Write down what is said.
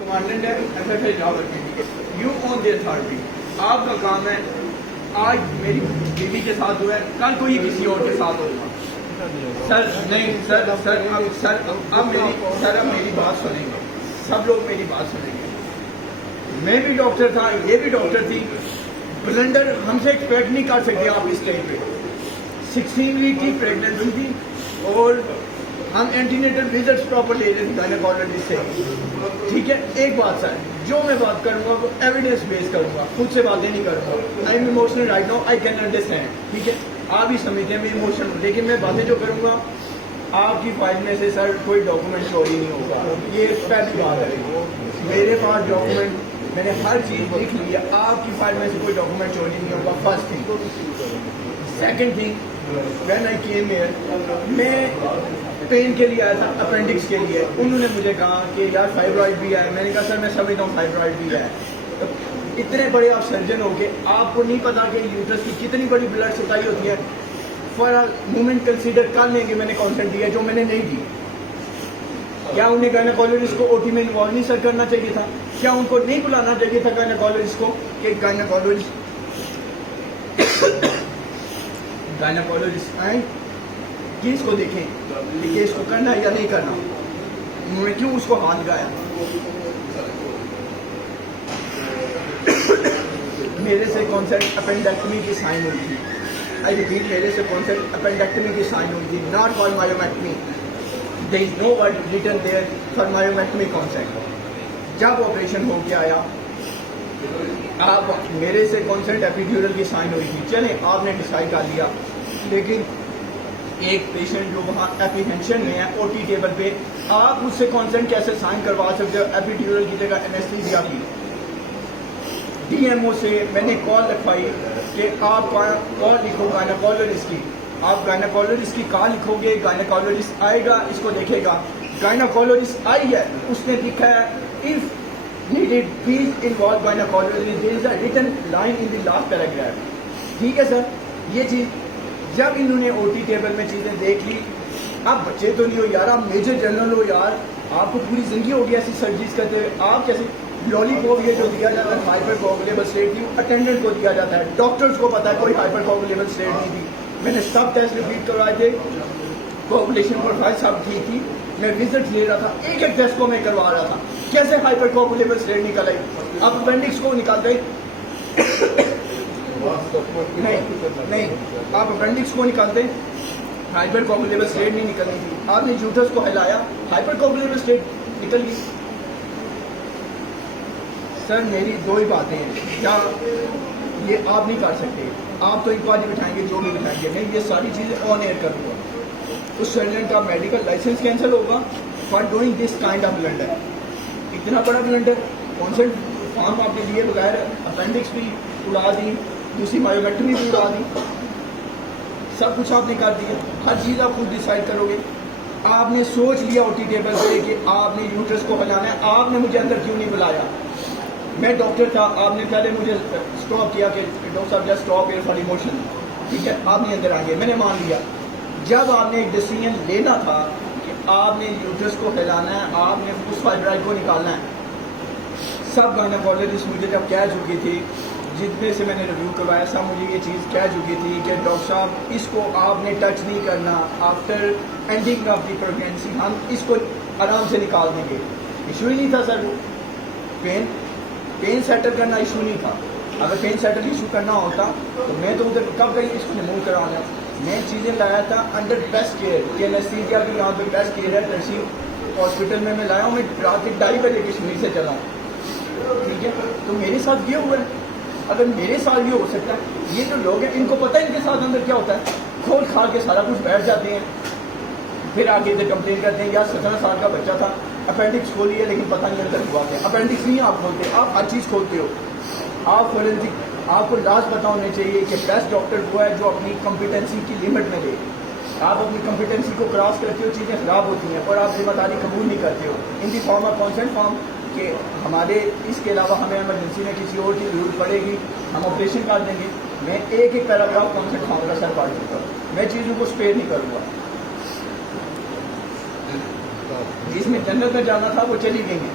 Commandant ہے FFA جابر کے لیے، یو اون دی اتھارٹی. آپ کا کام ہے، آج میری بیوی کے ساتھ ہوا ہے، کل کوئی کسی اور کے ساتھ ہوگا. سر نہیں سر سر اب میری بات سنیں گے، سب لوگ میری بات سنیں گے. میں بھی ڈاکٹر تھا، یہ بھی ڈاکٹر تھی. بلنڈر ہم سے ایکسپیکٹ نہیں کر سکتے آپ اس ٹائم پہ. 16 ویک کی پریگننسی تھی اور ہم اینٹینیٹل وزٹس پراپر لے رہے تھے گائنیکالوجسٹ سے. ٹھیک ہے، ایک بات سر، جو میں بات کروں گا وہ ایویڈنس بیس کروں گا، خود سے باتیں نہیں کروں گا. I am emotional right now, I can understand. ٹھیک ہے، آپ ہی سمجھتے ہیں میں ایموشنل ہوں، لیکن میں باتیں جو کروں گا آپ کی فائل میں سے سر کوئی ڈاکومنٹ چوری نہیں ہوگا. یہ پہلی بات ہے. میرے پاس ڈاکومنٹ، میں نے ہر چیز لکھ لی ہے، آپ کی فائل میں سے کوئی ڈاکومنٹ چوری نہیں ہوگا. First thing. Second thing, when I came here, میں پین کے لیے آیا تھا، اپینڈکس کے لیے. انہوں نے مجھے کہا کہ یار فائبرائڈ بھی ہے. میں نے کہا سر میں سمجھتا ہوں فائبرائڈ بھی ہے. اتنے بڑے آپ سرجن ہو کے آپ کو نہیں پتا کہ یوٹرس کی کتنی بڑی بلڈ سپلائی ہوتی ہے. فار مومنٹ کنسیڈر کر لیں گے میں نے کانسنٹ دیا جو میں نے نہیں دی. کیا انہیں گائنیکالوجسٹ کو OT میں انوالو نہیں سر کرنا چاہیے تھا؟ کیا ان کو نہیں بلانا چاہیے تھا گائنیکالوجسٹ کو کہ گائنیکالوجسٹ آئیں کیس کو دیکھیں کہ کیس کو کرنا ہے یا نہیں کرنا. انہوں نے کیوں اس کو ہاتھ لگایا؟ میرے سے کانسیپٹ اپینڈیکٹمی کی سائن ہوئی تھی. آئی ریپیٹ، میرے سے کانسیپٹ اپینڈیکٹمی کی سائن ہوئی تھی، not for myomectomy. There is no word written there for myomectomy concept. جب آپریشن ہو کے آیا آپ میرے سے کانسیپٹ ایپیڈیورل کی سائن ہوئی تھی. چلیں آپ نے ڈیسائڈ کر لیا، لیکن ایک پیشنٹ جو وہاں اپریہینشن میں ہے OT ٹیبل پہ، آپ اس سے کانسنٹ کیسے سائن کروا سکتے ہو ایپیڈیورل کی جگہ اینستھیزیا کی؟ DMO سے میں نے کال لکھوائی کہ آپ کال لکھو گائنیکالوجسٹ کی. آپ گائنیکالوجسٹ کی کال لکھو گے، گائنیکالوجسٹ آئے گا، اس کو دیکھے گا. گائنیکالوجسٹ آئی ہے، اس نے لکھا ہے if needed please involve gynecologist. there is a written line in the last paragraph. ٹھیک ہے سر، یہ چیز جب انہوں نے OT ٹیبل میں چیزیں دیکھ لی. آپ بچے تو نہیں ہو یار، آپ میجر جنرل ہو یار، آپ کو پوری زندگی ہو گئی ایسی سرجریز کرتے ہوئے. آپ کیسے لالی پاپ یہ جو دیا جاتا ہے ہائپر کوگولیبل اسٹیٹ تھی، اٹینڈنٹ کو دیا جاتا ہے، ڈاکٹرز کو پتا ہے کوئی ہائپر کوگولیبل اسٹیٹ نہیں تھی. میں نے سب ٹیسٹ ریپیٹ کروائے تھے، کوگولیشن پروفائل سب ٹھیک تھی. میں وزٹ لے رہا تھا، ایک ایک ٹیسٹ کو میں کروا رہا تھا. کیسے ہائپر کوگولیبل اسٹیٹ نکل آئی؟ آپ اپینڈکس کو نکالتے نہیں، آپ اپینڈکس کو نکالتے، ہائپر کوگولیبل اسٹیٹ نہیں نکلنی تھی. آپ نے یوٹرس کو ہلایا، ہائپر کوگولیبل اسٹیٹ نکل گئی. سر میری دو ہی باتیں ہیں، کیا یہ آپ نہیں کر سکتے؟ آپ تو انکوائری بٹھائیں گے جو بھی بٹھائیں گے، میں یہ ساری چیزیں آن ایئر کروں گا. اس سرجن کا میڈیکل لائسنس کینسل ہوگا for doing this kind of blunder. اتنا بڑا بلنڈر، کانسنٹ فارم آپ نے لیے بغیر اپینڈکس بھی اڑا دی، دوسری مایومیکٹمی بھی اڑا دی، سب کچھ آپ نے کر دیا. ہر چیز آپ خود ڈیسائڈ کرو گے. آپ نے سوچ لیا OT ٹیبل پہ کہ آپ نے یوٹرس کو ہلانا ہے. آپ نے مجھے اندر کیوں نہیں بلایا؟ میں ڈاکٹر تھا، آپ نے پہلے مجھے اسٹاپ کیا کہ ڈاکٹر صاحب just stop here for emotion. ٹھیک ہے، آپ نے اندر آئیے، میں نے مان لیا. جب آپ نے ایک ڈیسیجن لینا تھا کہ آپ نے یوٹرس کو ہلانا ہے، آپ نے اس فائبرائڈ کو نکالنا ہے، سب گائنیکالوجسٹ مجھے جب کہہ چکی تھی، جتنے سے میں نے ریویو کروایا سب مجھے یہ چیز کہہ چکی تھی کہ ڈاکٹر صاحب اس کو آپ نے ٹچ نہیں کرنا، after ending of the pregnancy ہم اس کو آرام سے نکال دیں گے. ایشو ہی نہیں تھا سر. وہ پین سیٹل کرنا ایشو نہیں تھا. اگر پین سیٹل ایشو کرنا ہوتا تو میں تو ادھر کب کہیں اس کو ریموو کروانا. میں چیزیں لایا تھا انڈر بیسٹ کیئر، کہ اینستھیزیا بھی یہاں پہ بیسٹ کیئر ہے. ترسی ہاسپٹل میں لایا ہوں، میں رات کے 2:30 بجے کشمیر سے چلا ہوں. ٹھیک ہے، تو میرے ساتھ یہ ہوا ہے. اگر میرے ساتھ یہ ہو سکتا ہے، یہ جو لوگ ہیں ان کو پتہ ہے ان کے ساتھ اندر کیا ہوتا ہے. کھول کھال کے سارا کچھ بیٹھ جاتے ہیں، پھر آگے ادھر کمپلین کرتے ہیں یار 17 سال کا بچہ تھا، اپینڈکس کھولی ہے لیکن پتہ نہیں اندر ہوا کیا. اپینڈکس نہیں آپ کھولتے، آپ ہر چیز کھولتے ہو. آپ فورینسک، آپ کو لاز پتا ہونے چاہیے کہ بیسٹ ڈاکٹر وہ ہے جو اپنی کمپیٹنسی کی لمٹ میں دے. آپ اپنی کمپیٹنسی کو کراس کرتے ہو، چیزیں خراب ہوتی ہیں اور آپ ذمہ داری قبول نہیں کرتے ہو. ان دی فارم آف کانسنٹ فارم کہ ہمارے اس کے علاوہ ہمیں ایمرجنسی میں کسی اور کی ضرورت پڑے گی، ہم آپریشن کر دیں گے. میں ایک ایک پیراگراف کانسنٹ فارم کا سر پڑھ چکا ہوں. میں چیزوں کو اسپیئر نہیں کروں گا. جس میں جنت میں جانا تھا وہ چلی گئی ہیں.